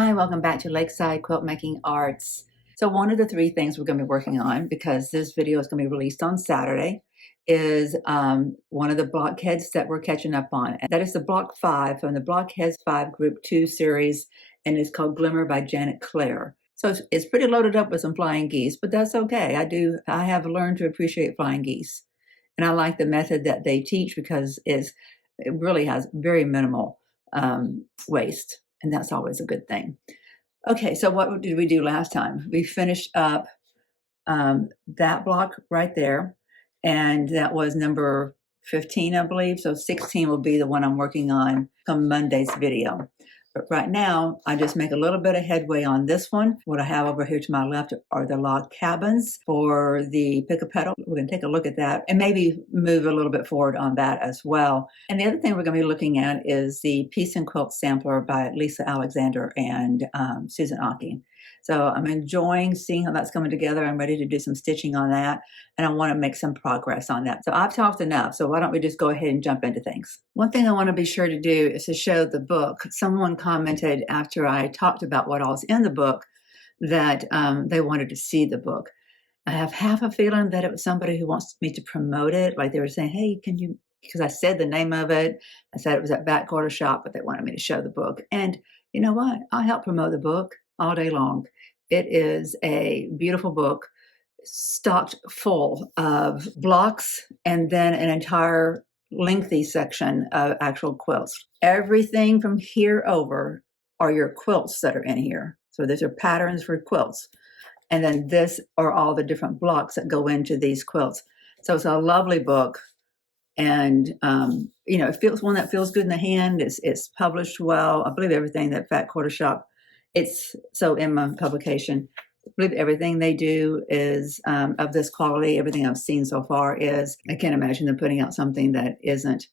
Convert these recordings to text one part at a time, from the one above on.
Hi, welcome back to Lakeside Quilt Making Arts. So one of the three things we're going to be working on, because this video is going to be released on Saturday, is one of the blockheads that we're catching up on. And that is the Block 5 from the Blockheads 5 Group 2 series, and it's called Glimmer by Janet Clare. So it's pretty loaded up with some flying geese, but that's okay. I have learned to appreciate flying geese. And I like the method that they teach because it really has very minimal waste. And that's always a good thing. Okay, so what did we do last time? We finished up that block right there, and that was number 15, I believe. So 16 will be the one I'm working on come Monday's video. But right now, I just make a little bit of headway on this one. What I have over here to my left are the log cabins for the pick a petal. We're going to take a look at that and maybe move a little bit forward on that as well. And the other thing we're going to be looking at is the Piece and Quilt Sampler by Lisa Alexander and Susan Aki. So I'm enjoying seeing how that's coming together. I'm ready to do some stitching on that, and I want to make some progress on that. So I've talked enough, so why don't we just go ahead and jump into things. One thing I want to be sure to do is to show the book. Someone commented after I talked about what all's in the book that they wanted to see the book. I have half a feeling that it was somebody who wants me to promote it. Like they were saying, hey, can you, because I said the name of it. I said it was at Back Quarter Shop, but they wanted me to show the book. And you know what? I'll help promote the book all day long. It is a beautiful book, stocked full of blocks and then an entire lengthy section of actual quilts. Everything from here over are your quilts that are in here. So these are patterns for quilts. And then this are all the different blocks that go into these quilts. So it's a lovely book. And, it feels one that feels good in the hand. It's published well. I believe everything that Fat Quarter Shop, it's so in my publication, I believe everything they do is of this quality. Everything I've seen so far is, I can't imagine them putting out something that isn't.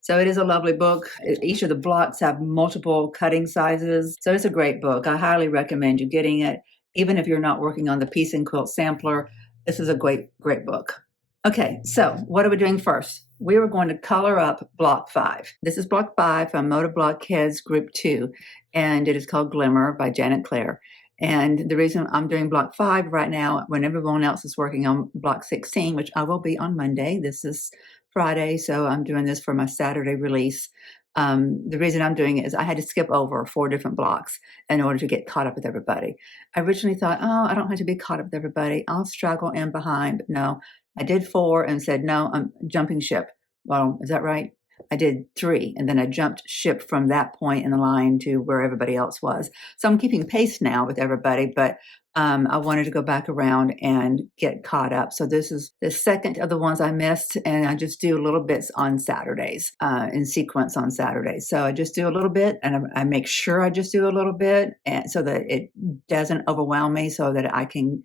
So it is a lovely book. Each of the blocks have multiple cutting sizes. So it's a great book. I highly recommend you getting it. Even if you're not working on the Piece and Quilt Sampler, this is a great, great book. Okay, so what are we doing first? We are going to color up Block 5. This is Block 5 from Moda Blockheads Group 2, and it is called Glimmer by Janet Clare. And the reason I'm doing Block 5 right now, when everyone else is working on Block 16, which I will be on Monday. This is Friday, so I'm doing this for my Saturday release. The reason I'm doing it is I had to skip over 4 different blocks in order to get caught up with everybody. I originally thought, I don't have to be caught up with everybody. I'll straggle in behind, but no. I did 4 and said, no, I'm jumping ship. Well, is that right? I did 3, and then I jumped ship from that point in the line to where everybody else was. So I'm keeping pace now with everybody, but I wanted to go back around and get caught up. So this is the second of the ones I missed, and I just do little bits on Saturdays, in sequence on Saturdays. So I just do a little bit, and I make sure I just do a little bit, and so that it doesn't overwhelm me, so that I can,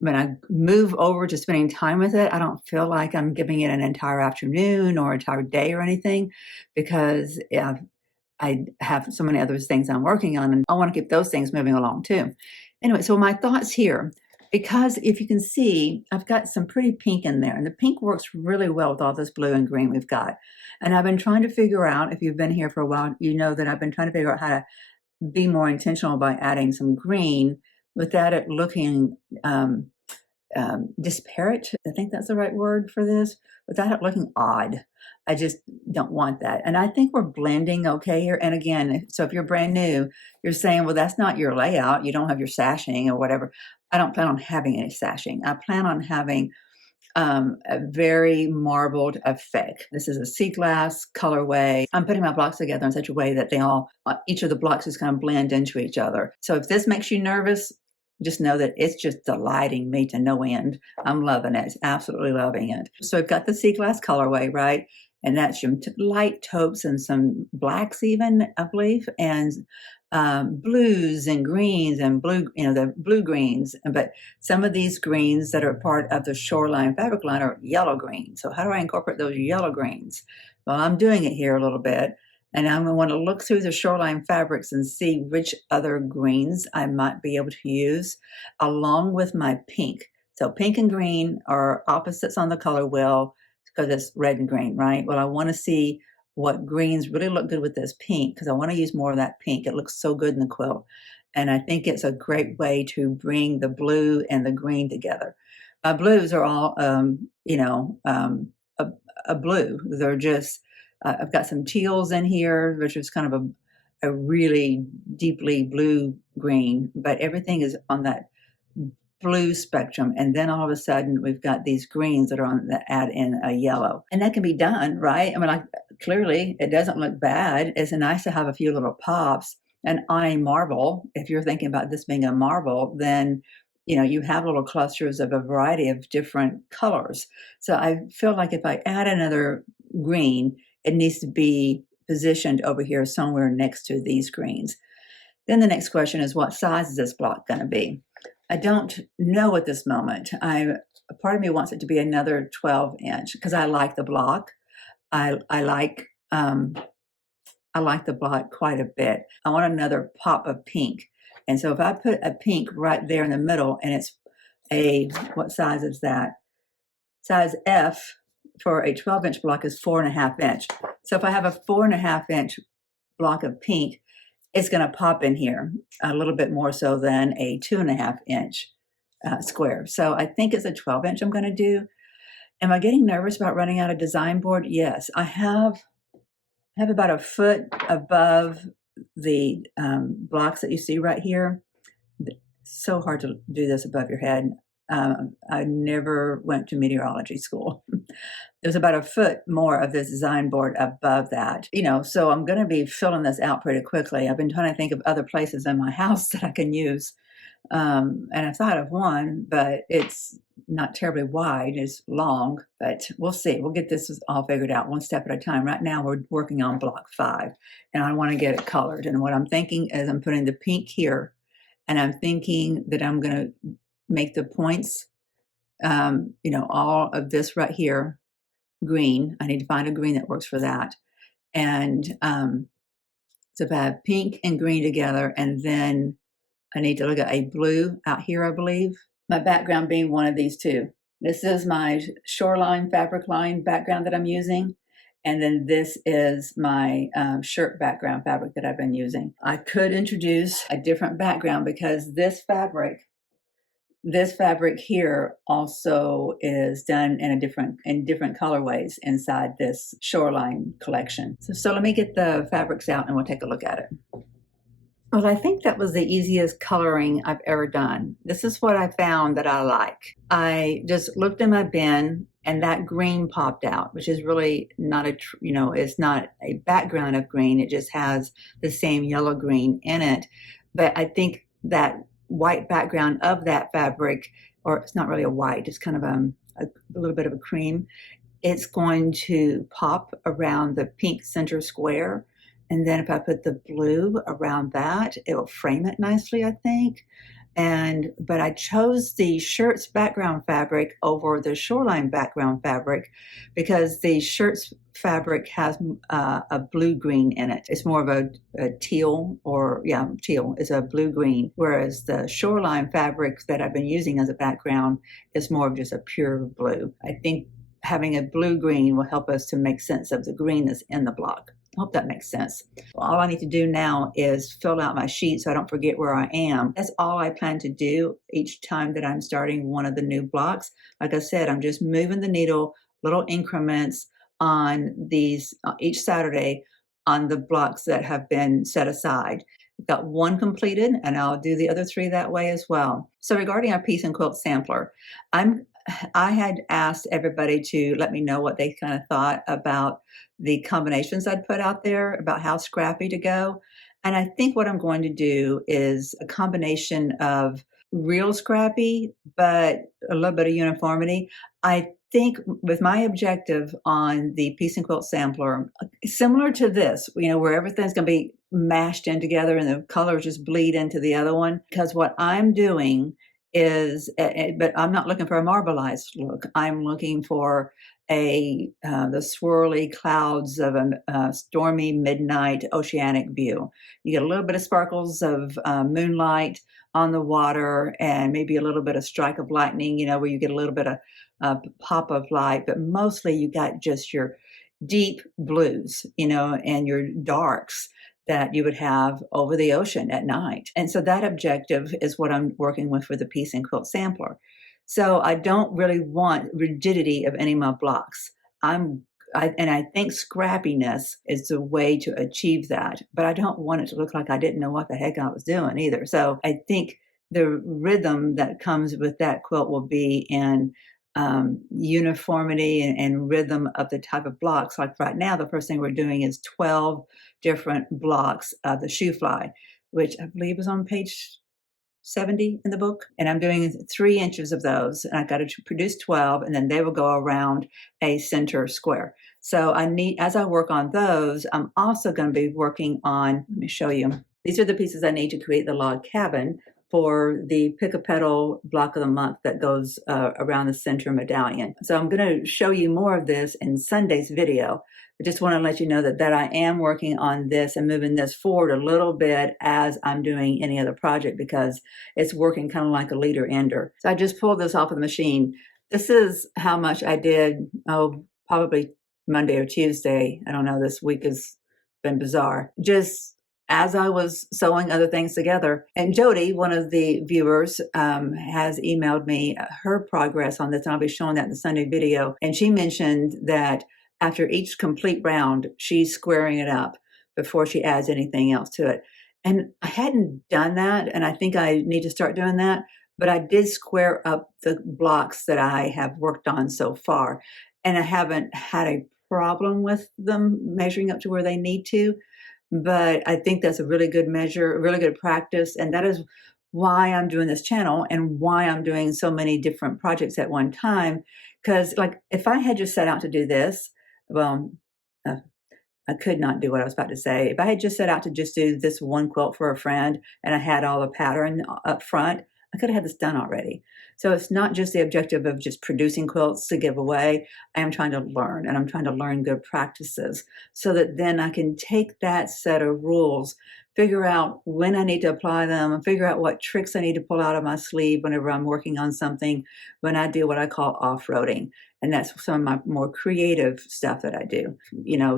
when I move over to spending time with it, I don't feel like I'm giving it an entire afternoon or entire day or anything, because I have so many other things I'm working on, and I want to keep those things moving along too. Anyway, so my thoughts here, because if you can see, I've got some pretty pink in there, and the pink works really well with all this blue and green we've got. And I've been trying to figure out, if you've been here for a while, you know that I've been trying to figure out how to be more intentional by adding some green without it looking disparate. I think that's the right word for this, without it looking odd. I just don't want that. And I think we're blending okay here. And again, so if you're brand new, you're saying, well, that's not your layout. You don't have your sashing or whatever. I don't plan on having any sashing. I plan on having a very marbled effect. This is a sea glass colorway. I'm putting my blocks together in such a way that they all, each of the blocks is going to blend into each other. So if this makes you nervous, just know that it's just delighting me to no end. I'm loving it. Absolutely loving it. So I've got the sea glass colorway, right? And that's your light taupes and some blacks even, I believe, and blues and greens and blue, the blue greens. But some of these greens that are part of the shoreline fabric line are yellow greens. So how do I incorporate those yellow greens? Well, I'm doing it here a little bit. And I'm going to want to look through the shoreline fabrics and see which other greens I might be able to use along with my pink. So pink and green are opposites on the color wheel because it's red and green, right? Well, I want to see what greens really look good with this pink because I want to use more of that pink. It looks so good in the quilt. And I think it's a great way to bring the blue and the green together. Blues are all, a, a blue. They're just, I've got some teals in here, which is kind of a really deeply blue green, but everything is on that blue spectrum. And then all of a sudden we've got these greens that are on that add in a yellow. And that can be done, right? I mean, like, clearly it doesn't look bad. It's nice to have a few little pops. And on a marble, if you're thinking about this being a marble, then you have little clusters of a variety of different colors. So I feel like if I add another green, it needs to be positioned over here somewhere next to these greens. Then the next question is, what size is this block going to be? I don't know at this moment. A part of me wants it to be another 12-inch because I like the block. I like the block quite a bit. I want another pop of pink. And so if I put a pink right there in the middle, and it's what size is that? Size F for a 12-inch block is 4.5 inch. So if I have a 4.5 inch block of pink, it's going to pop in here a little bit more so than a 2.5 inch square. So I think it's a 12-inch I'm going to do. Am I getting nervous about running out of design board? Yes, I have about a foot above the blocks that you see right here. It's so hard to do this above your head. I never went to meteorology school. There's about a foot more of this design board above that, so I'm going to be filling this out pretty quickly. I've been trying to think of other places in my house that I can use. And I thought of one, but it's not terribly wide. It's long, but we'll see. We'll get this all figured out one step at a time. Right now, we're working on block 5, and I want to get it colored. And what I'm thinking is I'm putting the pink here, and I'm thinking that I'm going to make the points, all of this right here, green. I need to find a green that works for that. And so if I have pink and green together, and then I need to look at a blue out here, I believe. My background being one of these two. This is my shoreline fabric line background that I'm using. And then this is my shirt background fabric that I've been using. I could introduce a different background because this fabric here also is done in different colorways inside this shoreline collection. So let me get the fabrics out and we'll take a look at it. Well, I think that was the easiest coloring I've ever done. This is what I found that I like. I just looked in my bin and that green popped out, which is really not it's not a background of green. It just has the same yellow green in it. But I think that white background of that fabric, or it's not really a white, it's kind of a little bit of a cream, it's going to pop around the pink center square. And then if I put the blue around that, it will frame it nicely, I think. But I chose the shirt's background fabric over the shoreline background fabric because the shirt's fabric has a blue-green in it. It's more of a teal, teal is a blue-green, whereas the shoreline fabric that I've been using as a background is more of just a pure blue. I think having a blue-green will help us to make sense of the green that's in the block. I hope that makes sense. All I need to do now is fill out my sheet so I don't forget where I am. That's all I plan to do each time that I'm starting one of the new blocks. Like I said, I'm just moving the needle, little increments on these each Saturday on the blocks that have been set aside. I've got one completed and I'll do the other 3 that way as well. So regarding our piece and quilt sampler, I had asked everybody to let me know what they kind of thought about the combinations I'd put out there, about how scrappy to go. And I think what I'm going to do is a combination of real scrappy, but a little bit of uniformity. I think with my objective on the piece and quilt sampler, similar to this, where everything's going to be mashed in together and the colors just bleed into the other one, because what I'm doing is, but I'm not looking for a marbleized look. I'm looking for the swirly clouds of a stormy midnight oceanic view. You get a little bit of sparkles of moonlight on the water and maybe a little bit of strike of lightning, where you get a little bit of pop of light, but mostly you got just your deep blues, and your darks that you would have over the ocean at night. And so that objective is what I'm working with for the piece and quilt sampler. So I don't really want rigidity of any of my blocks. I think scrappiness is the way to achieve that, but I don't want it to look like I didn't know what the heck I was doing either. So I think the rhythm that comes with that quilt will be in uniformity and rhythm of the type of blocks. Like right now, the first thing we're doing is 12 different blocks of the shoe fly, which I believe is on page 70 in the book. And I'm doing 3 inches of those. And I got to produce 12, and then they will go around a center square. So as I work on those, I'm also going to be working on, let me show you. These are the pieces I need to create the log cabin for the Pick a Petal block of the month that goes around the center medallion. So I'm going to show you more of this in Sunday's video. I just want to let you know that I am working on this and moving this forward a little bit as I'm doing any other project, because it's working kind of like a leader ender. So I just pulled this off of the machine. This is how much I did, probably Monday or Tuesday. I don't know, this week has been bizarre. Just as I was sewing other things together. And Jody, one of the viewers, has emailed me her progress on this, and I'll be showing that in the Sunday video. And she mentioned that after each complete round, she's squaring it up before she adds anything else to it. And I hadn't done that, and I think I need to start doing that, but I did square up the blocks that I have worked on so far, and I haven't had a problem with them measuring up to where they need to. But I think that's a really good measure, a really good practice. And that is why I'm doing this channel and why I'm doing so many different projects at one time. Because like, if I had just set out to do this, well, I could not do what I was about to say. If I had just set out to just do this one quilt for a friend and I had all the pattern up front, I could have had this done already. So it's not just the objective of just producing quilts to give away. I am trying to learn, and I'm trying to learn good practices so that then I can take that set of rules, figure out when I need to apply them, and figure out what tricks I need to pull out of my sleeve whenever I'm working on something, when I do what I call off-roading. And that's some of my more creative stuff that I do,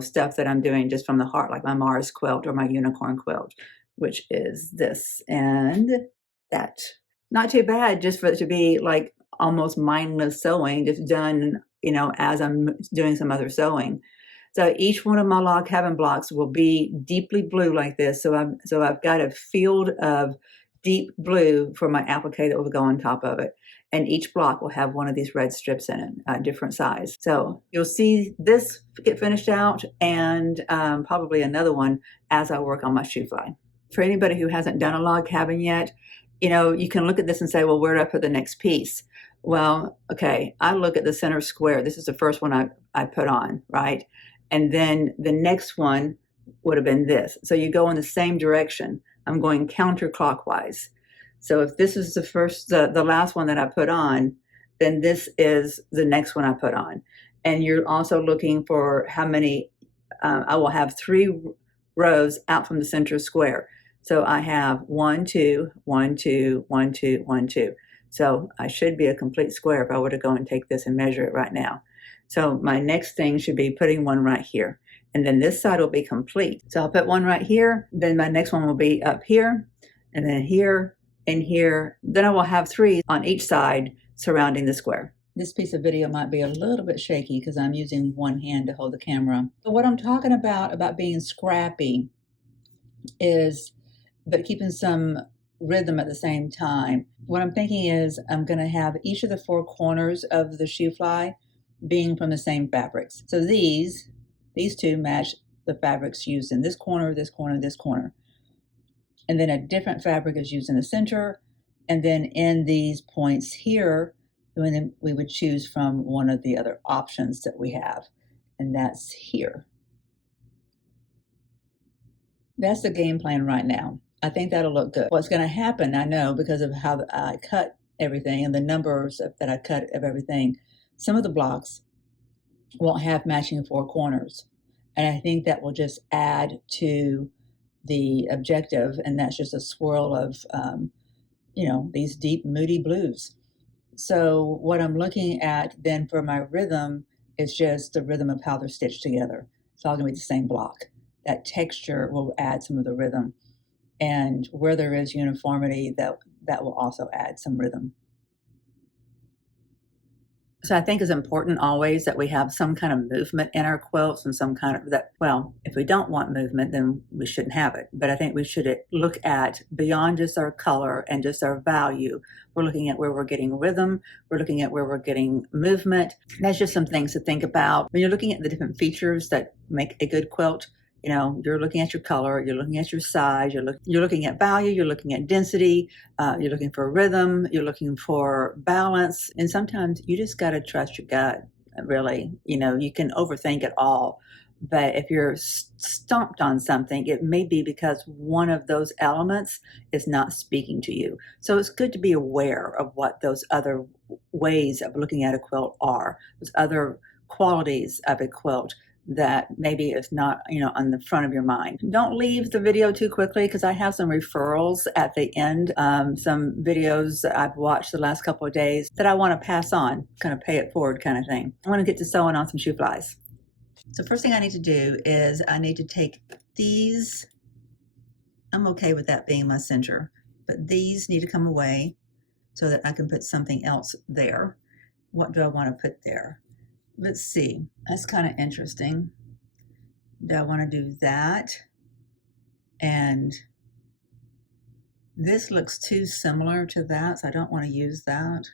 stuff that I'm doing just from the heart, like my Mars quilt or my unicorn quilt, which is this and that. Not too bad, just for it to be like almost mindless sewing, just done, as I'm doing some other sewing. So each one of my log cabin blocks will be deeply blue like this. So I've got a field of deep blue for my applique that will go on top of it. And each block will have one of these red strips in it, different size. So you'll see this get finished out, and probably another one as I work on my shoe fly. For anybody who hasn't done a log cabin yet, you can look at this and say, well, where do I put the next piece? Well, okay, I look at the center square. This is the first one I put on, right? And then the next one would have been this. So you go in the same direction. I'm going counterclockwise. So if this is the last one that I put on, then this is the next one I put on. And you're also looking for how many, I will have 3 rows out from the center square. So I have 1, 2, 1, 2, 1, 2, 1, 2. So I should be a complete square if I were to go and take this and measure it right now. So my next thing should be putting one right here. And then this side will be complete. So I'll put one right here. Then my next one will be up here, and then here, and here. Then I will have 3 on each side surrounding the square. This piece of video might be a little bit shaky because I'm using one hand to hold the camera. But what I'm talking about being scrappy but keeping some rhythm at the same time. What I'm thinking is I'm going to have each of the 4 corners of the shoe fly being from the same fabrics. So these 2 match the fabrics used in this corner, this corner, this corner. And then a different fabric is used in the center. And then in these points here, then we would choose from one of the other options that we have. And that's here. That's the game plan right now. I think that'll look good. What's going to happen, I know, because of how I cut everything and the numbers that I cut of everything, some of the blocks won't have matching 4 corners. And I think that will just add to the objective, and that's just a swirl of, these deep, moody blues. So what I'm looking at then for my rhythm is just the rhythm of how they're stitched together. It's all going to be the same block. that texture will add some of the rhythm. And where there is uniformity, that will also add some rhythm. So I think it's important always that we have some kind of movement in our quilts and some kind of that, well, if we don't want movement, then we shouldn't have it. But I think we should look at beyond just our color and just our value. We're looking at where we're getting rhythm. We're looking at where we're getting movement. That's just some things to think about. When you're looking at the different features that make a good quilt, you know, you're looking at your color, you're looking at your size, you're looking at value, you're looking at density, you're looking for rhythm, you're looking for balance. And sometimes you just got to trust your gut, really. You know, you can overthink it all. But if you're stumped on something, it may be because one of those elements is not speaking to you. So it's good to be aware of what those other ways of looking at a quilt are, those other qualities of a quilt that maybe is not, you know, on the front of your mind. Don't leave the video too quickly because I have some referrals at the end, some videos that I've watched the last couple of days that I want to pass on, kind of pay it forward kind of thing. I want to get to sewing on some shoe flies. So first thing I need to do is I need to take these, I'm okay with that being my center, but these need to come away so that I can put something else there. What do I want to put there? Let's see, that's kind of interesting. Do I want to do that? And this looks too similar to that, so I don't want to use that.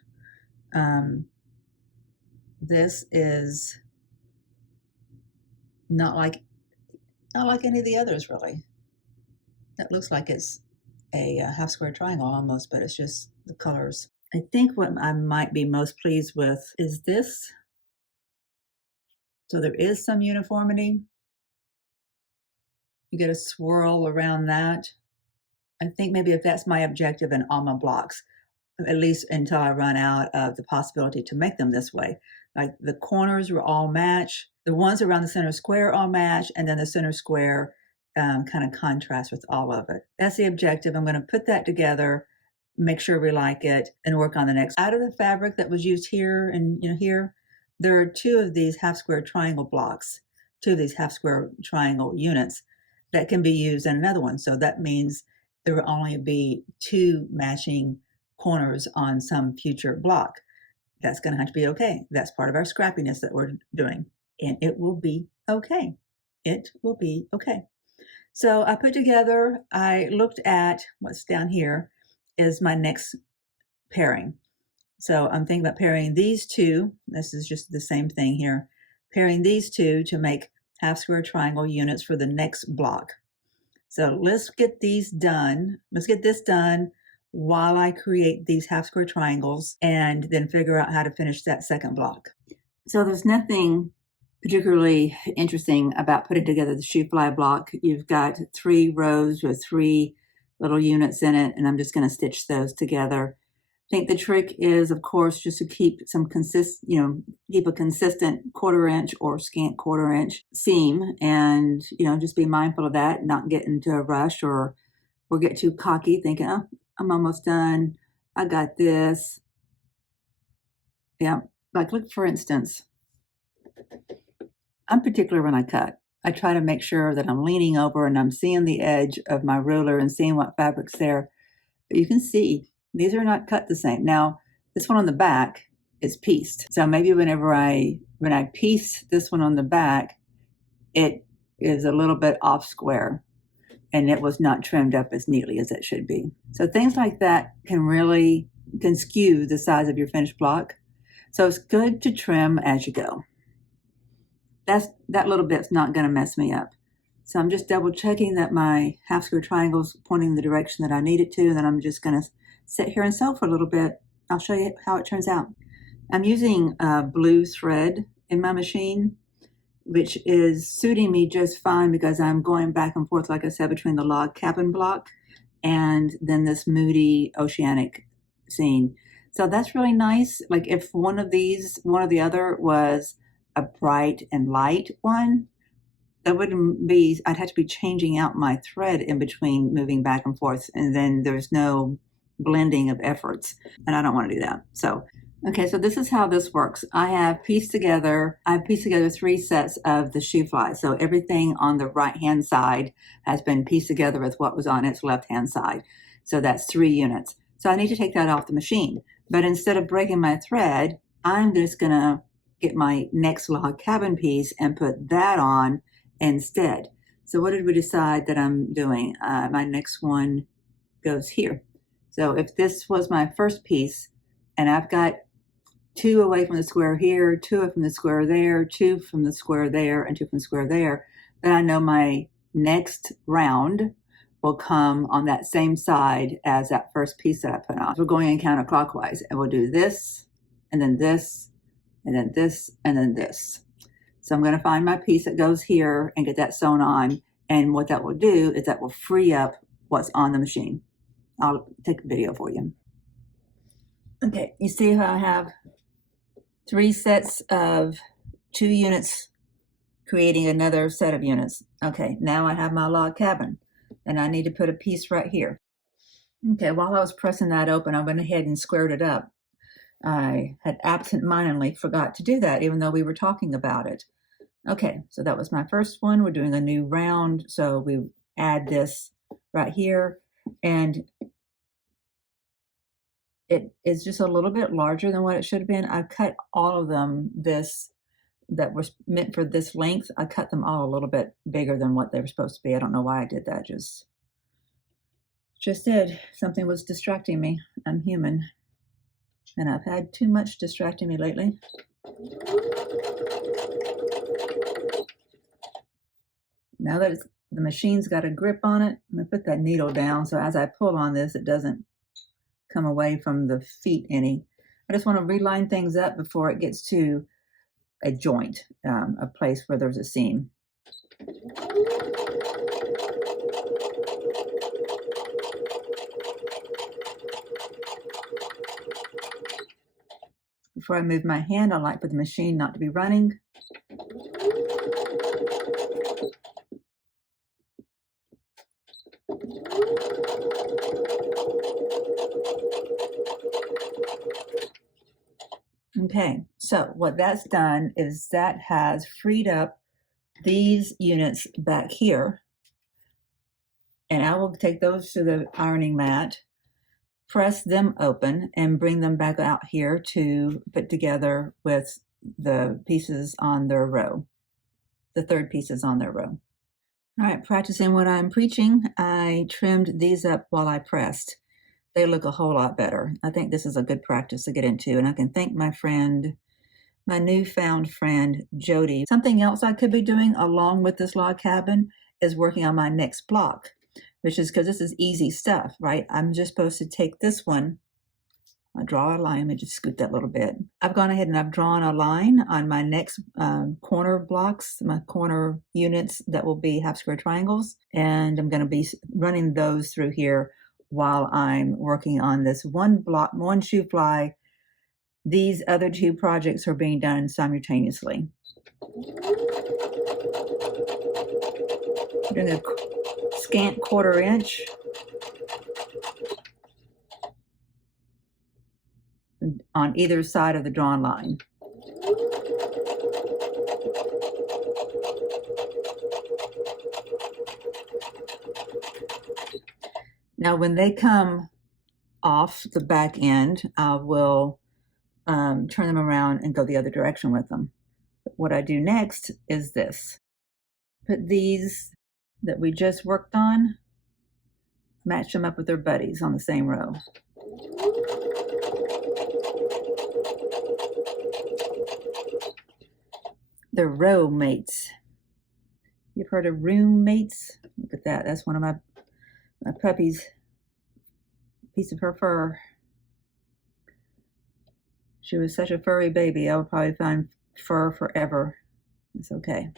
This is not like any of the others, really. That looks like it's a half square triangle almost, but it's just the colors. I think what I might be most pleased with is this. So there is some uniformity. You get a swirl around that. I think maybe if that's my objective in all my blocks, at least until I run out of the possibility to make them this way. Like the corners will all match. The ones around the center square all match, and then the center square kind of contrast with all of it. That's the objective. I'm going to put that together, make sure we like it, and work on the next. Out of the fabric that was used here and here, there are two of these half square triangle blocks, two of these half square triangle units that can be used in another one. So that means there will only be two matching corners on some future block. That's going to have to be okay. That's part of our scrappiness that we're doing. And it will be okay. It will be okay. So I put together, I looked at what's down here is my next pairing. So I'm thinking about pairing these two. This is just the same thing here. Pairing these two to make half square triangle units for the next block. So let's get these done. Let's get this done while I create these half square triangles and then figure out how to finish that second block. So there's nothing particularly interesting about putting together the shoe fly block. You've got 3 rows with 3 little units in it, and I'm just going to stitch those together. I think the trick is, of course, just to keep some keep a consistent 1/4 inch or scant 1/4 inch seam, and just be mindful of that, not get into a rush or get too cocky thinking, oh, I'm almost done, I got this. Yeah, like look, for instance, I'm particular when I cut. I try to make sure that I'm leaning over and I'm seeing the edge of my ruler and seeing what fabric's there. But you can see these are not cut the same. Now, this one on the back is pieced. So maybe when I piece this one on the back, it is a little bit off square and it was not trimmed up as neatly as it should be. So things like that can skew the size of your finished block. So it's good to trim as you go. That little bit's not going to mess me up. So I'm just double checking that my half square triangle's pointing in the direction that I need it to, and then I'm just going to sit here and sew for a little bit. I'll show you how it turns out. I'm using blue thread in my machine, which is suiting me just fine because I'm going back and forth, like I said, between the log cabin block and then this moody oceanic scene. So that's really nice. Like if one or the other was a bright and light one, that wouldn't be, I'd have to be changing out my thread in between moving back and forth, and then there's no blending of efforts, and I don't want to do that. So Okay, so this is how this works. I've pieced together 3 sets of the shoe fly. So everything on the right-hand side has been pieced together with what was on its left-hand side. So that's 3 units. So I need to take that off the machine. But instead of breaking my thread, I'm just gonna get my next log cabin piece and put that on instead. So what did we decide that I'm doing? My next one goes here. So if this was my first piece, and I've got 2 away from the square here, 2 from the square there, 2 from the square there, and 2 from the square there, then I know my next round will come on that same side as that first piece that I put on. We're going in counterclockwise, and we'll do this, and then this, and then this, and then this. So I'm going to find my piece that goes here and get that sewn on, and what that will do is that will free up what's on the machine. I'll take a video for you. Okay, you see how I have 3 sets of 2 units creating another set of units. Okay, now I have my log cabin, and I need to put a piece right here. Okay, while I was pressing that open, I went ahead and squared it up. I had absent-mindedly forgot to do that, even though we were talking about it. Okay, so that was my first one. We're doing a new round, so we add this right here, and it is just a little bit larger than what it should have been. I cut all of them that was meant for this length. I cut them all a little bit bigger than what they were supposed to be. I don't know why I did that. Just did. Something was distracting me. I'm human, and I've had too much distracting me lately. Now that the machine's got a grip on it, I'm gonna put that needle down so as I pull on this, it doesn't come away from the feet any. I just want to reline things up before it gets to a joint, a place where there's a seam. Before I move my hand, I like for the machine not to be running. Okay, so what that's done is that has freed up these units back here, and I will take those to the ironing mat, press them open, and bring them back out here to put together with the pieces on their row, the third pieces on their row. All right, practicing what I'm preaching, I trimmed these up while I pressed. They look a whole lot better. I think this is a good practice to get into, and I can thank my friend, my newfound friend, Jody. Something else I could be doing along with this log cabin is working on my next block, which is because this is easy stuff, right? I'm just supposed to take this one, I draw a line, let me just scoot that a little bit. I've gone ahead and I've drawn a line on my next corner blocks, my corner units that will be half square triangles, and I'm going to be running those through here while I'm working on this one shoe fly. These other 2 projects are being done simultaneously. I'm doing a scant 1/4 inch. On either side of the drawn line. Now, when they come off the back end, I will turn them around and go the other direction with them. What I do next is this. Put these that we just worked on, match them up with their buddies on the same row. They're row mates. You've heard of roommates? Look at that. That's one of my puppy's piece of her fur. She was such a furry baby. I would probably find fur forever. It's okay.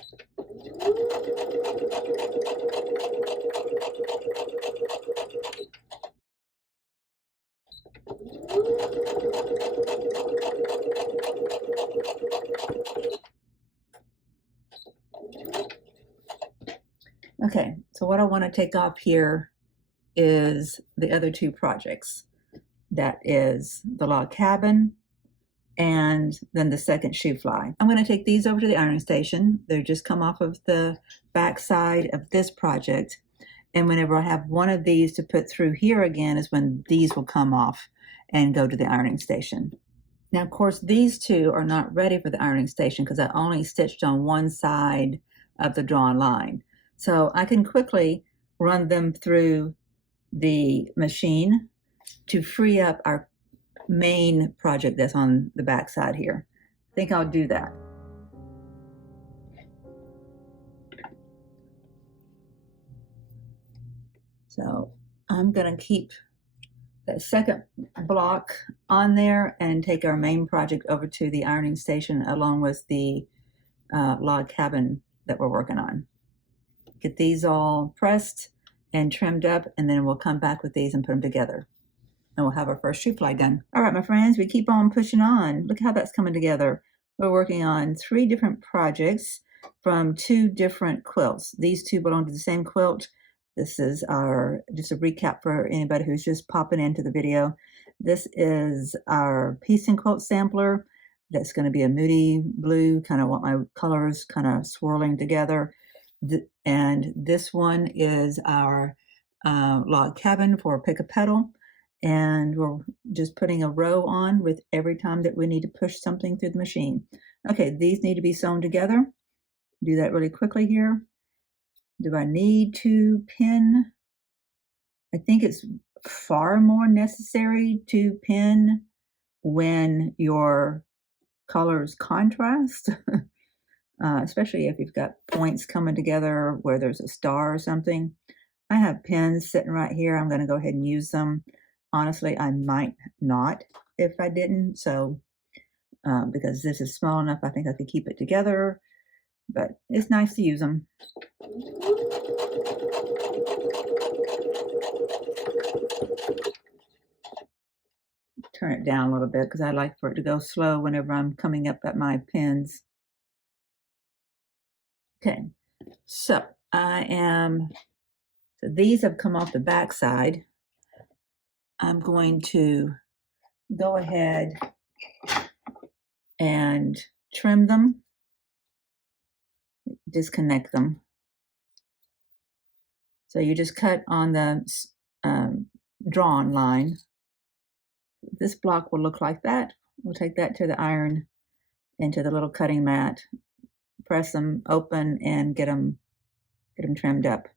Okay, so what I want to take off here is the other 2 projects. That is the log cabin and then the second shoe fly. I'm going to take these over to the ironing station. They're just come off of the back side of this project. And whenever I have one of these to put through here again is when these will come off and go to the ironing station. Now, of course, these two are not ready for the ironing station because I only stitched on one side of the drawn line. So I can quickly run them through the machine to free up our main project that's on the back side here. I think I'll do that. So I'm going to keep that second block on there and take our main project over to the ironing station along with the log cabin that we're working on. Get these all pressed and trimmed up, and then we'll come back with these and put them together. And we'll have our first shoe fly done. All right, my friends, we keep on pushing on. Look how that's coming together. We're working on 3 different projects from 2 different quilts. These 2 belong to the same quilt. This is just a recap for anybody who's just popping into the video. This is our piece and quilt sampler. That's going to be a moody blue, kind of want my colors kind of swirling together. And this one is our log cabin for pick a petal. And we're just putting a row on with every time that we need to push something through the machine. Okay, these need to be sewn together. Do that really quickly here. Do I need to pin? I think it's far more necessary to pin when your colors contrast, especially if you've got points coming together where there's a star or something. I have pins sitting right here. I'm going to go ahead and use them. Honestly, I might not if I didn't. So, because this is small enough, I think I could keep it together. But it's nice to use them. Turn it down a little bit because I like for it to go slow whenever I'm coming up at my pins. Okay, so these have come off the back side. I'm going to go ahead and trim them, disconnect them. So you just cut on the drawn line. This block will look like that. We'll take that to the iron into the little cutting mat, press them open and get them trimmed up.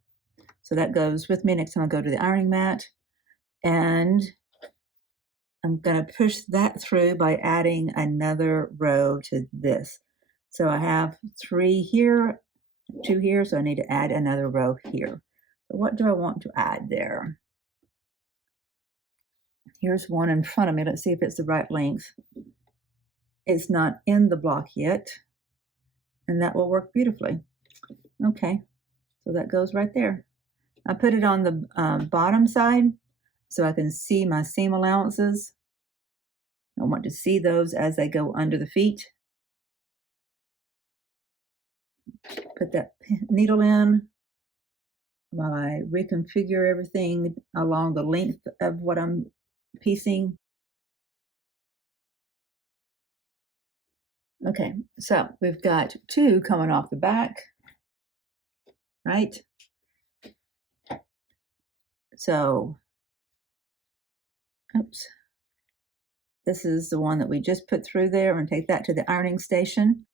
So that goes with me next time I go to the ironing mat. And I'm going to push that through by adding another row to this. So I have 3 here, 2 here, so I need to add another row here. So what do I want to add there? Here's one in front of me. Let's see if it's the right length. It's not in the block yet, and that will work beautifully. Okay, so that goes right there. I put it on the bottom side so I can see my seam allowances. I want to see those as they go under the feet. Put that needle in while I reconfigure everything along the length of what I'm piecing. Okay, so we've got 2 coming off the back, right? So, oops. This is the one that we just put through there. I'm going to take that to the ironing station.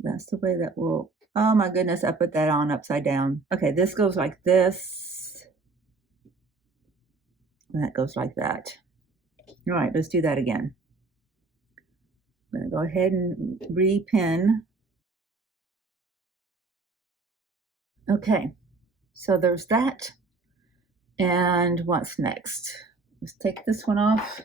That's the way that will, oh my goodness, I put that on upside down. Okay, this goes like this. And that goes like that. All right, let's do that again. I'm going to go ahead and repin. Okay, so there's that. And what's next? Let's take this one off.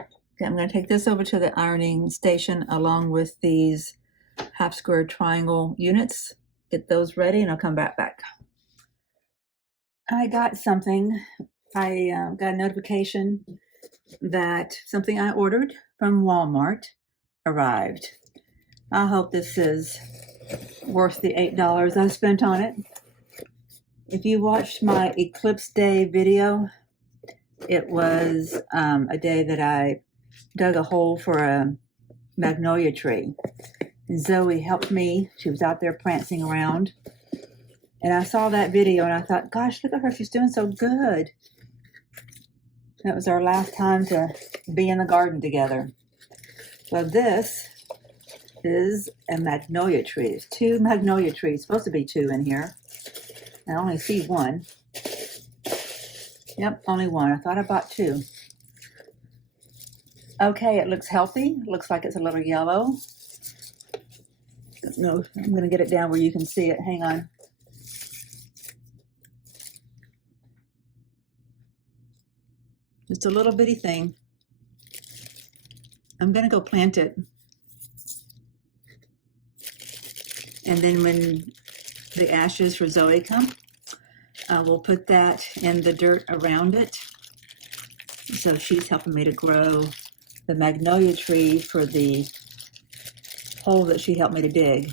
Okay, I'm going to take this over to the ironing station along with these half square triangle units. Get those ready and I'll come back. I got something. I got a notification that something I ordered from Walmart arrived. I hope this is worth the $8 I spent on it. If you watched my Eclipse Day video, It was a day that I dug a hole for a magnolia tree. And Zoe helped me. She was out there prancing around. And I saw that video and I thought, gosh, look at her. She's doing so good. That was our last time to be in the garden together. So this is a magnolia tree. There's 2 magnolia trees. Supposed to be 2 in here. I only see 1. Yep, only 1. I thought I bought 2. Okay, it looks healthy. Looks like it's a little yellow. No, I'm going to get it down where you can see it. Hang on. Just a little bitty thing. I'm going to go plant it. And then when the ashes for Zoe come, we'll put that in the dirt around it. So she's helping me to grow the magnolia tree for the hole that she helped me to dig.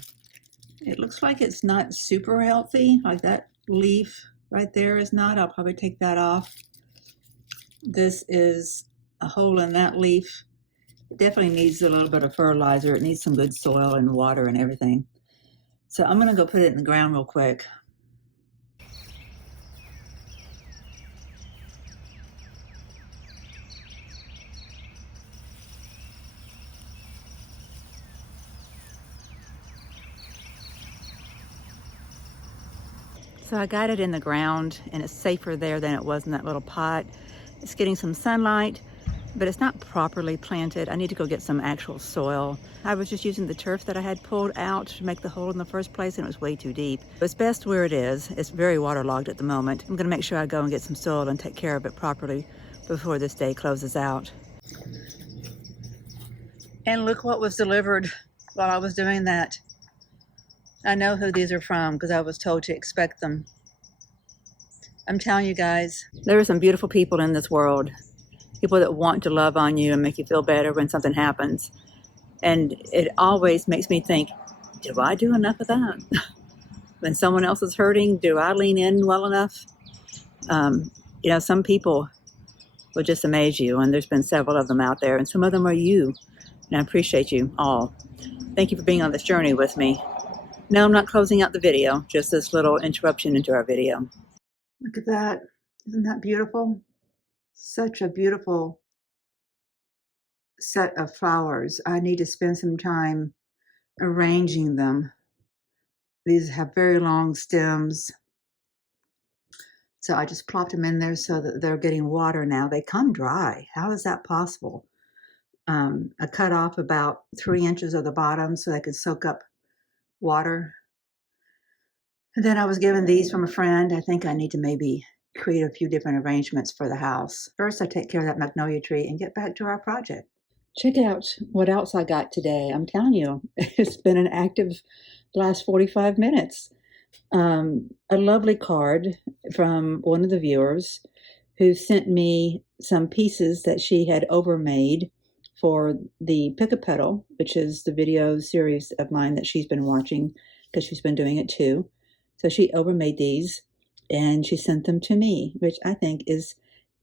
It looks like it's not super healthy, like that leaf right there is not. I'll probably take that off. This is a hole in that leaf. It definitely needs a little bit of fertilizer. It needs some good soil and water and everything. So I'm going to go put it in the ground real quick. So I got it in the ground and it's safer there than it was in that little pot. It's getting some sunlight, but it's not properly planted. I need to go get some actual soil. I was just using the turf that I had pulled out to make the hole in the first place and it was way too deep. It's best where it is. It's very waterlogged at the moment. I'm gonna make sure I go and get some soil and take care of it properly before this day closes out. And look what was delivered while I was doing that. I know who these are from because I was told to expect them. I'm telling you guys, there are some beautiful people in this world. People that want to love on you and make you feel better when something happens. And it always makes me think, do I do enough of that? When someone else is hurting, do I lean in well enough? You know, some people will just amaze you, and there's been several of them out there, and some of them are you. And I appreciate you all. Thank you for being on this journey with me. No, I'm not closing out the video, just this little interruption into our video. Look at that. Isn't that beautiful? Such a beautiful set of flowers. I need to spend some time arranging them. These have very long stems. So I just plopped them in there so that they're getting water now. They come dry. How is that possible? I cut off about 3 inches of the bottom so they could soak up water. And then I was given these from a friend. I think I need to maybe create a few different arrangements for the house. First, I take care of that magnolia tree and get back to our project. Check out what else I got today. I'm telling you, it's been an active last 45 minutes. A lovely card from one of the viewers who sent me some pieces that she had overmade for the Pick a Petal, which is the video series of mine that she's been watching because she's been doing it too. So she overmade these and she sent them to me, which I think is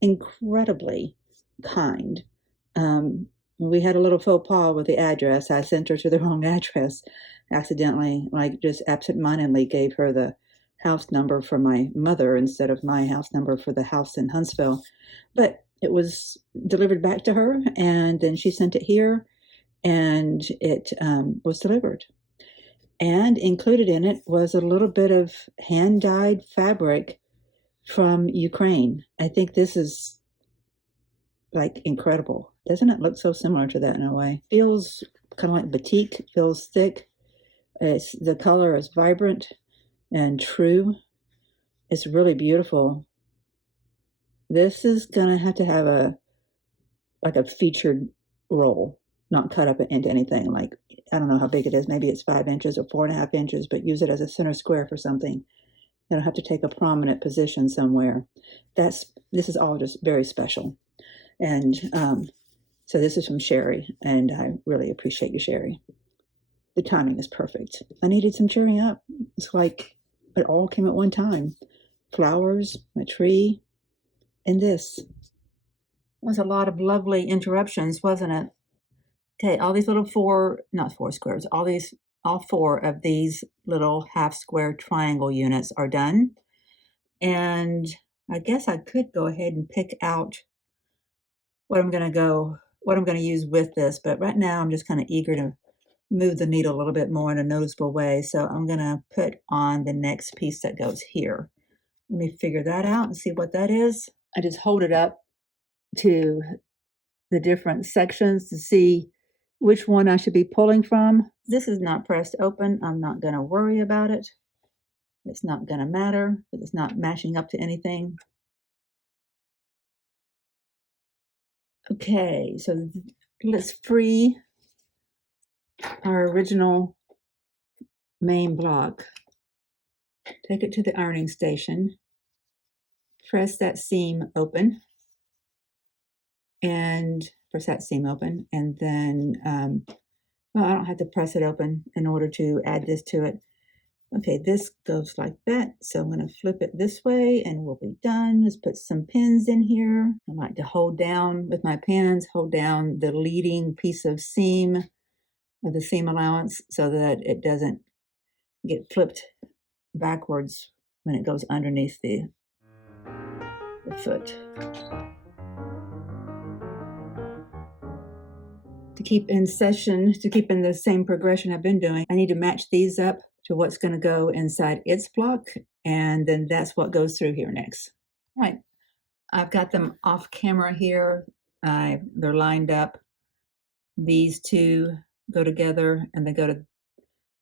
incredibly kind. We had a little faux pas with the address. I sent her to the wrong address accidentally, like just absentmindedly gave her the house number for my mother instead of my house number for the house in Huntsville. But it was delivered back to her, and then she sent it here, and it was delivered. And included in it was a little bit of hand-dyed fabric from Ukraine. I think this is like incredible. Doesn't it look so similar to that in a way? Feels kind of like batik, feels thick. The color is vibrant and true. It's really beautiful. This is gonna have to have a featured roll, not cut up into anything. Like, I don't know how big it is. Maybe it's 5 inches or 4.5 inches, but use it as a center square for something. It'll have to take a prominent position somewhere. This is all just very special. And so this is from Sherry, and I really appreciate you, Sherry. The timing is perfect. I needed some cheering up. It's like it all came at one time. Flowers, my tree, and this. was a lot of lovely interruptions, wasn't it? Okay, all these little not four squares, all four of these little half square triangle units are done. And I guess I could go ahead and pick out what I'm going to use with this, but right now I'm just kind of eager to move the needle a little bit more in a noticeable way. So I'm going to put on the next piece that goes here. Let me figure that out and see what that is. I just hold it up to the different sections to see which one I should be pulling from. This is not pressed open. I'm not going to worry about it. It's not going to matter because it's not matching up to anything. Okay, so let's free our original main block. Take it to the ironing station. Press that seam open. And press that seam open. And then, well, I don't have to press it open in order to add this to it. Okay, this goes like that. So I'm going to flip it this way and we'll be done. Let's put some pins in here. I like to hold down with my pins, hold down the leading piece of seam of the seam allowance so that it doesn't get flipped backwards when it goes underneath the foot. To keep in session, to keep in the same progression I've been doing, I need to match these up to what's going to go inside its block, and then that's what goes through here next. All right, I've got them off camera here. They're lined up. These two go together and they go to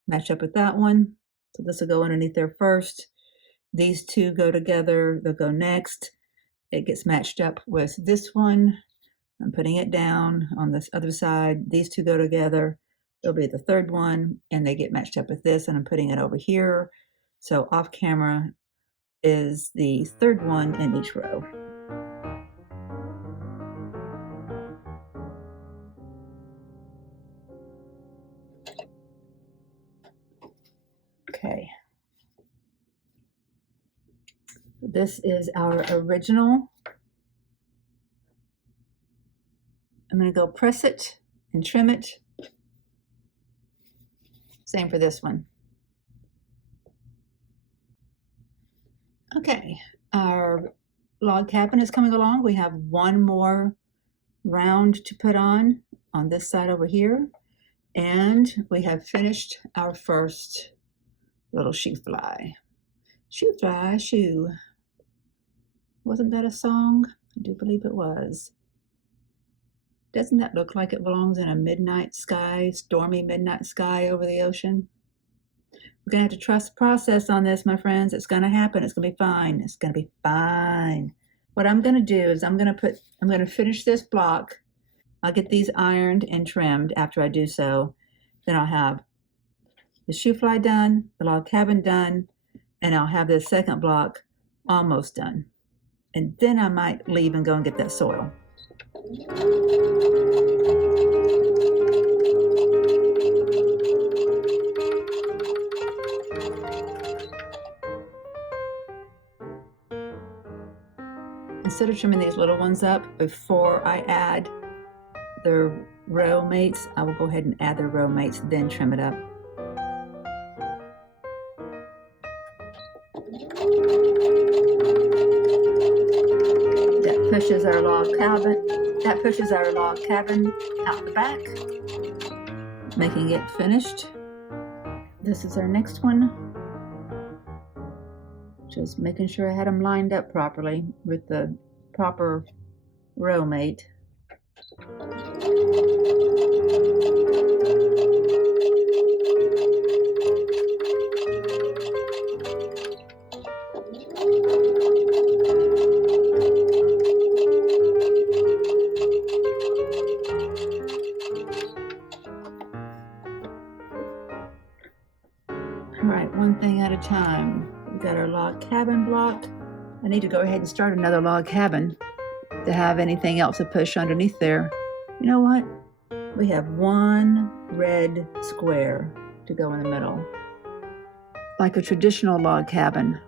match up with that one. So this will go underneath there first. These two go together, they'll go next. It gets matched up with this one. I'm putting it down on this other side. These two go together. They'll be the third one, and they get matched up with this, and I'm putting it over here. So off camera is the third one in each row. Okay. This is our original. I'm going to go press it and trim it. Same for this one. Okay, our log cabin is coming along. We have one more round to put on this side over here. And we have finished our first little shoe fly. Shoe fly, shoe. Wasn't that a song? I do believe it was. Doesn't that look like it belongs in a midnight sky, stormy midnight sky over the ocean? We're gonna have to trust the process on this, my friends. It's gonna happen. It's gonna be fine. It's gonna be fine. What I'm gonna do is I'm gonna finish this block. I'll get these ironed and trimmed after I do so. Then I'll have the shoe fly done, the log cabin done, and I'll have the second block almost done. And then I might leave and go and get that soil. Instead of trimming these little ones up before I add the row mates, I will go ahead and add the row mates, then trim it up. That pushes our log cabin out the back, making it finished. This is our next one. Just making sure I had them lined up properly with the proper row mate. All right, one thing at a time. We've got our log cabin block. I need to go ahead and start another log cabin to have anything else to push underneath there. You know what? We have one red square to go in the middle, like a traditional log cabin.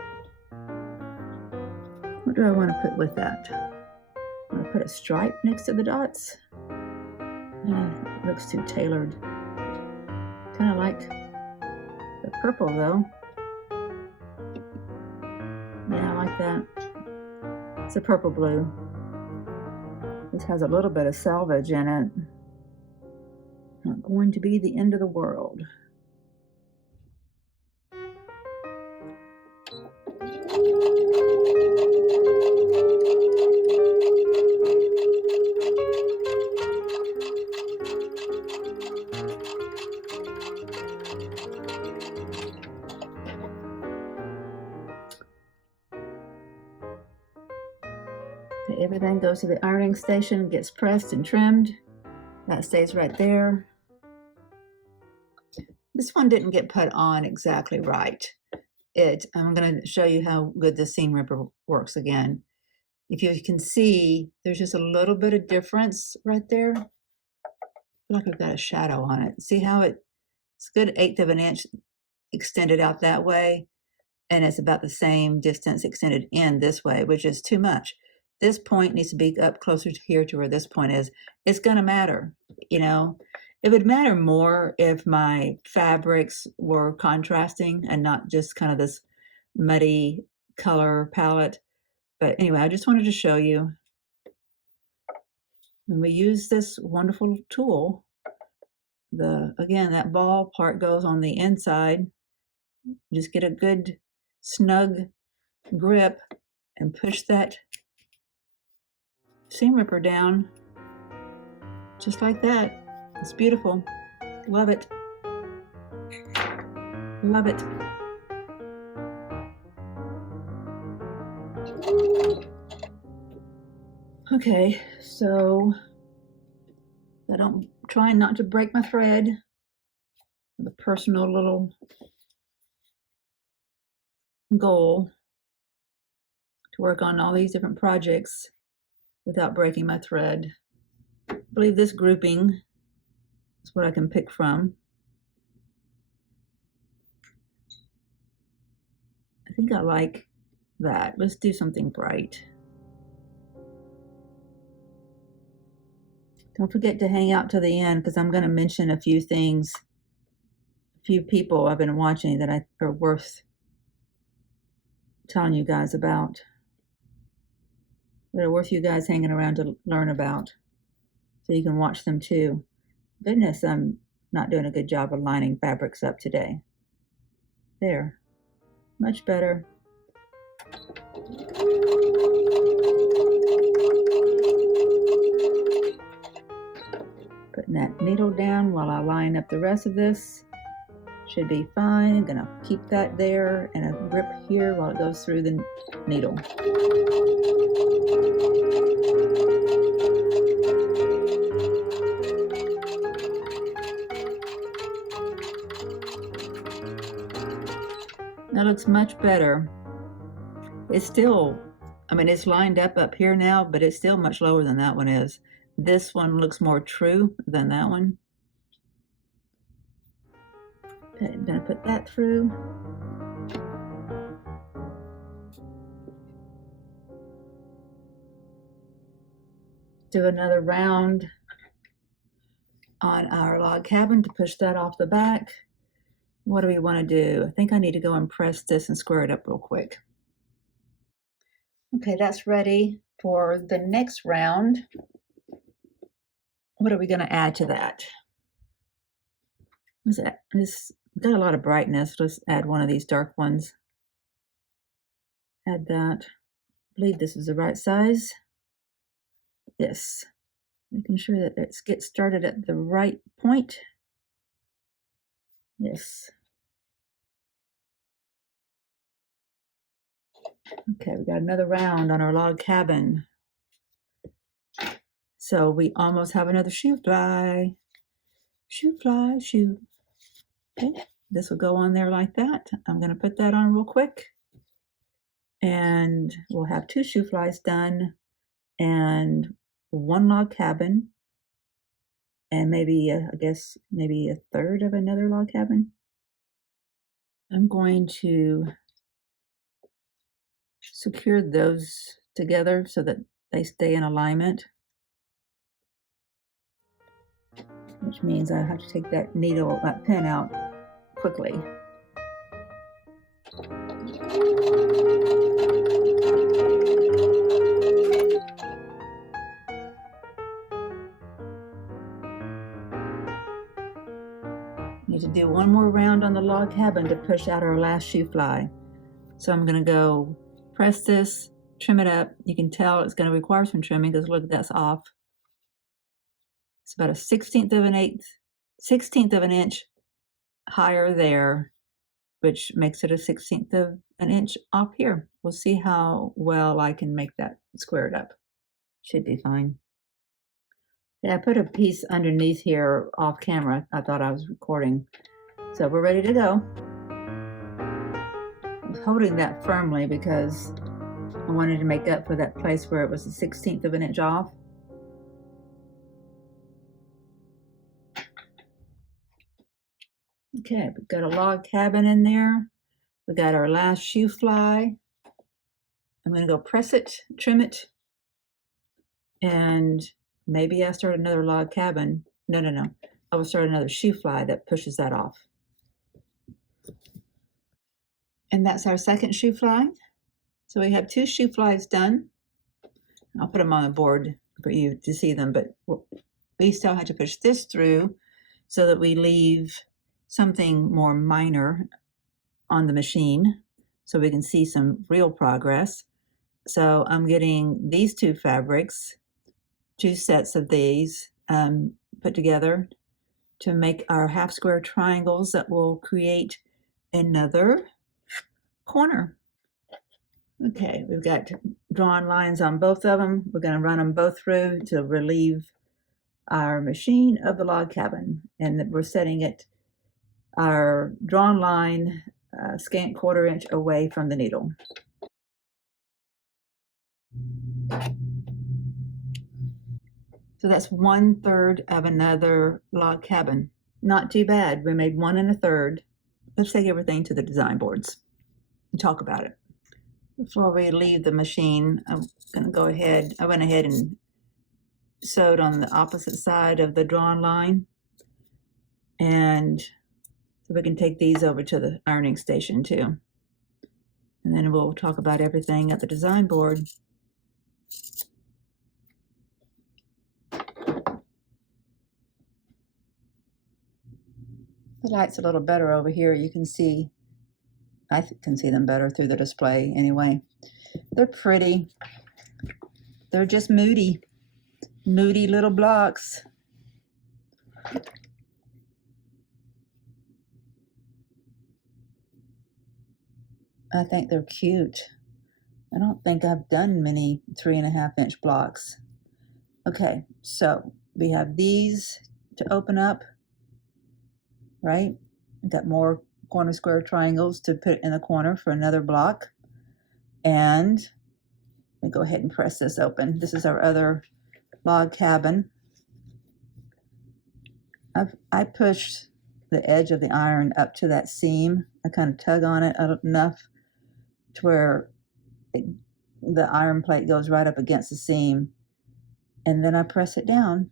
What do I want to put with that? I'm gonna put a stripe next to the dots. It looks too tailored. Kind of like the purple though. Yeah, I like that. It's a purple blue. This has a little bit of salvage in it. Not going to be the end of the world. Okay, everything goes to the ironing station, gets pressed and trimmed. That stays right there. This one didn't get put on exactly right. I'm going to show you how good the seam ripper works again. If you can see, there's just a little bit of difference right there. I feel like I've got a shadow on it. See how it's a good 1/8 of an inch extended out that way, and it's about the same distance extended in this way, which is too much. This point needs to be up closer to here to where this point is. It's going to matter, you know. It would matter more if my fabrics were contrasting and not just kind of this muddy color palette. But anyway, I just wanted to show you. When we use this wonderful tool, again, that ball part goes on the inside. Just get a good snug grip and push that seam ripper down just like that. It's beautiful. Love it. Love it. Okay, so I don't try not to break my thread. The personal little goal to work on all these different projects without breaking my thread. I believe this grouping is what I can pick from. I think I like that. Let's do something bright. Don't forget to hang out to the end because I'm going to mention a few things, a few people I've been watching that are worth telling you guys about, that are worth you guys hanging around to learn about, so you can watch them too. Goodness, I'm not doing a good job of lining fabrics up today. There, much better. Putting that needle down while I line up the rest of this. Should be fine. I'm gonna keep that there and a grip here while it goes through the needle. That looks much better. It's still, I mean, it's lined up here now, but it's still much lower than that one is. This one looks more true than that one. Okay, I'm gonna put that through. Do another round on our log cabin to push that off the back. What do we want to do? I think I need to go and press this and square it up real quick. Okay, that's ready for the next round. What are we going to add to that? It's got a lot of brightness. Let's add one of these dark ones. Add that. I believe this is the right size. Yes. Making sure that it gets started at the right point. Yes. Okay, we got another round on our log cabin. So we almost have another shoe fly. Shoe fly, shoe. Okay, this will go on there like that. I'm going to put that on real quick. And we'll have 2 shoe flies done and 1 log cabin. And maybe, I guess, maybe a third of another log cabin. I'm going to secure those together so that they stay in alignment, which means I have to take that needle, that pin out quickly. Need to do one more round on the log cabin to push out our last shoe fly. So I'm going to go press this, trim it up. You can tell it's going to require some trimming because look, that's off. It's about a 1/16 of an eighth, 1/16 of an inch higher there, which makes it a 1/16 of an inch off here. We'll see how well I can make that squared up. Should be fine. Yeah, I put a piece underneath here off camera. I thought I was recording. So we're ready to go. I'm holding that firmly because I wanted to make up for that place where it was a 1/16 of an inch off. Okay, we've got a log cabin in there. We got our last shoe fly. I'm going to go press it, trim it, and maybe I start another log cabin. No. I will start another shoe fly that pushes that off. And that's our second shoe fly. So we have 2 shoe flies done. I'll put them on the board for you to see them, but we still have to push this through so that we leave something more minor on the machine so we can see some real progress. So I'm getting these 2 fabrics, 2 sets of these put together to make our half square triangles that will create another corner. Okay, we've got drawn lines on both of them. We're going to run them both through to relieve our machine of the log cabin, and we're setting it, our drawn line, scant 1/4 inch away from the needle. So that's 1/3 of another log cabin. Not too bad. We made 1 1/3. Let's take everything to the design boards and talk about it. Before we leave the machine, I'm going to go ahead. I went ahead and sewed on the opposite side of the drawn line. And so we can take these over to the ironing station too. And then we'll talk about everything at the design board. The light's a little better over here. You can see, I can see them better through the display anyway. They're pretty. They're just moody little blocks. I think they're cute. I don't think I've done many 3.5 inch blocks. Okay, so we have these to open up, right? We've got more corner square triangles to put in the corner for another block. And we go ahead and press this open. This is our other log cabin. I pushed the edge of the iron up to that seam. I kind of tug on it enough to where the iron plate goes right up against the seam, and then I press it down.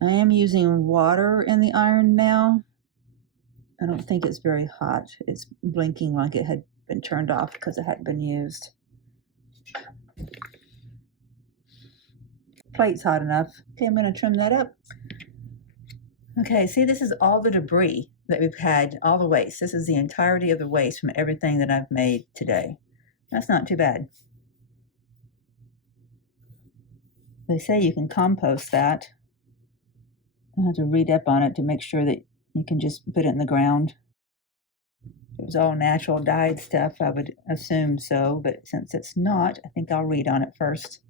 I am using water in the iron now. I don't think it's very hot. It's blinking like it had been turned off because it hadn't been used. Plate's hot enough. Okay, I'm going to trim that up. Okay, see, this is all the debris that we've had, all the waste. This is the entirety of the waste from everything that I've made today. That's not too bad. They say you can compost that. I'll have to read up on it to make sure that you can just put it in the ground. If it was all natural dyed stuff, I would assume so, but since it's not, I think I'll read on it first.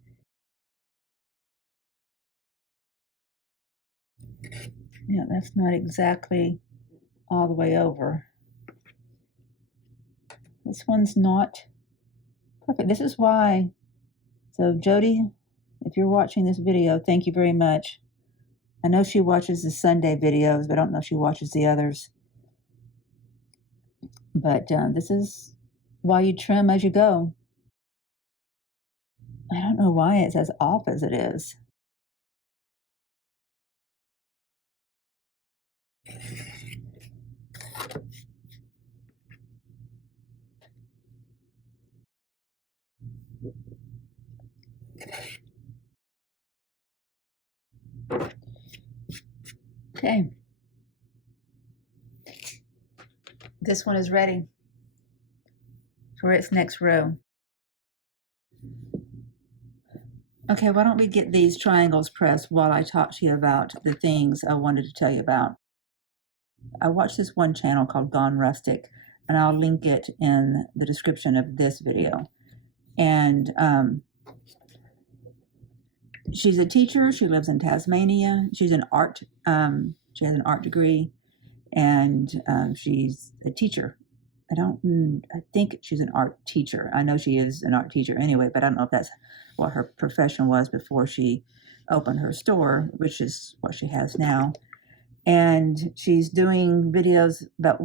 Yeah, that's not exactly all the way over. This one's not perfect. This is why. So Jody, if you're watching this video, thank you very much. I know she watches the Sunday videos, but I don't know if she watches the others. But this is why you trim as you go. I don't know why it's as off as it is. Okay. This one is ready for its next row. Okay, why don't we get these triangles pressed while I talk to you about the things I wanted to tell you about. I watched this one channel called Gone Rustic, and I'll link it in the description of this video. And she's a teacher. She lives in Tasmania. She's an art. She has an art degree, and she's a teacher. I think she's an art teacher. I know she is an art teacher anyway, but I don't know if that's what her profession was before she opened her store, which is what she has now. And she's doing videos about,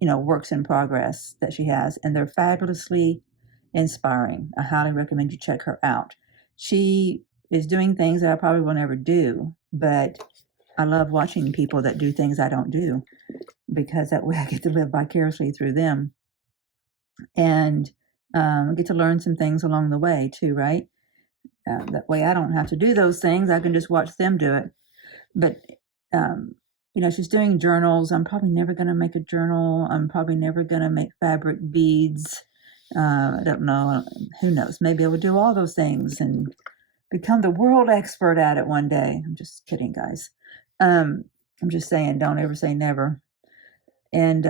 works in progress that she has, and they're fabulously inspiring. I highly recommend you check her out. She is doing things that I probably will never do, but I love watching people that do things I don't do, because that way I get to live vicariously through them, and get to learn some things along the way too, right? That way I don't have to do those things. I can just watch them do it. But she's doing journals. I'm probably never going to make a journal. I'm probably never going to make fabric beads. I don't know. Who knows? Maybe I would do all those things and become the world expert at it one day. I'm just kidding, guys. I'm just saying, don't ever say never. And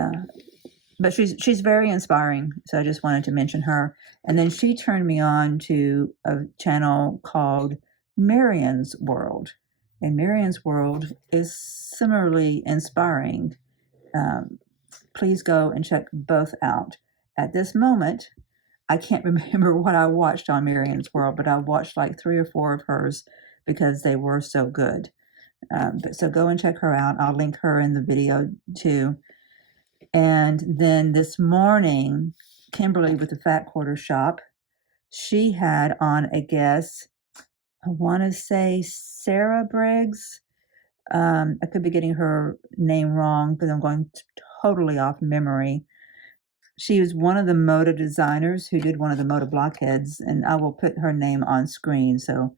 but she's very inspiring, so I just wanted to mention her. And then she turned me on to a channel called Marion's World, and Marion's World is similarly inspiring. Please go and check both out. At this moment, I can't remember what I watched on Marion's World, but I watched like 3 or 4 of hers because they were so good. So go and check her out. I'll link her in the video too. And then this morning, Kimberly with the Fat Quarter Shop, she had on a guest, I want to say Sarah Briggs. I could be getting her name wrong because I'm going totally off memory. She was one of the Moda designers who did one of the Moda Blockheads, and I will put her name on screen. So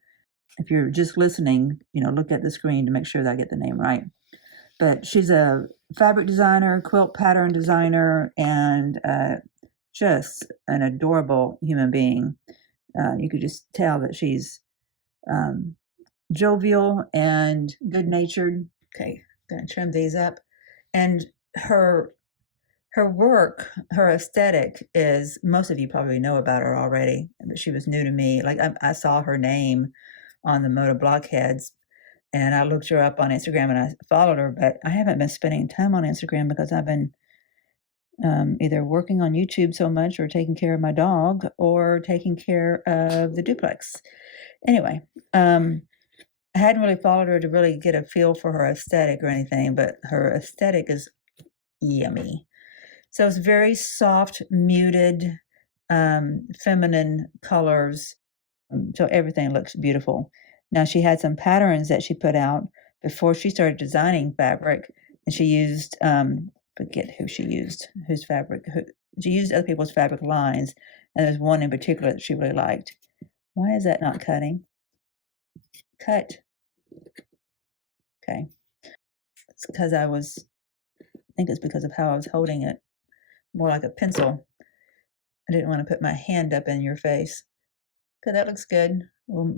if you're just listening, look at the screen to make sure that I get the name right. But she's a fabric designer, quilt pattern designer, and just an adorable human being. You could just tell that she's jovial and good-natured. Okay, I'm going to trim these up. And her work, her aesthetic is, most of you probably know about her already, but she was new to me. Like I saw her name on the Moda Blockheads, and I looked her up on Instagram and I followed her, but I haven't been spending time on Instagram because I've been either working on YouTube so much or taking care of my dog or taking care of the duplex. Anyway, I hadn't really followed her to really get a feel for her aesthetic or anything, but her aesthetic is yummy. So it's very soft, muted, feminine colors. So everything looks beautiful. Now, she had some patterns that she put out before she started designing fabric, and she used, forget who she used, whose fabric, she used other people's fabric lines, and there's one in particular that she really liked. Why is that not cutting? Cut. Okay. It's because I think it's because of how I was holding it, more like a pencil. I didn't want to put my hand up in your face. Okay, that looks good. We'll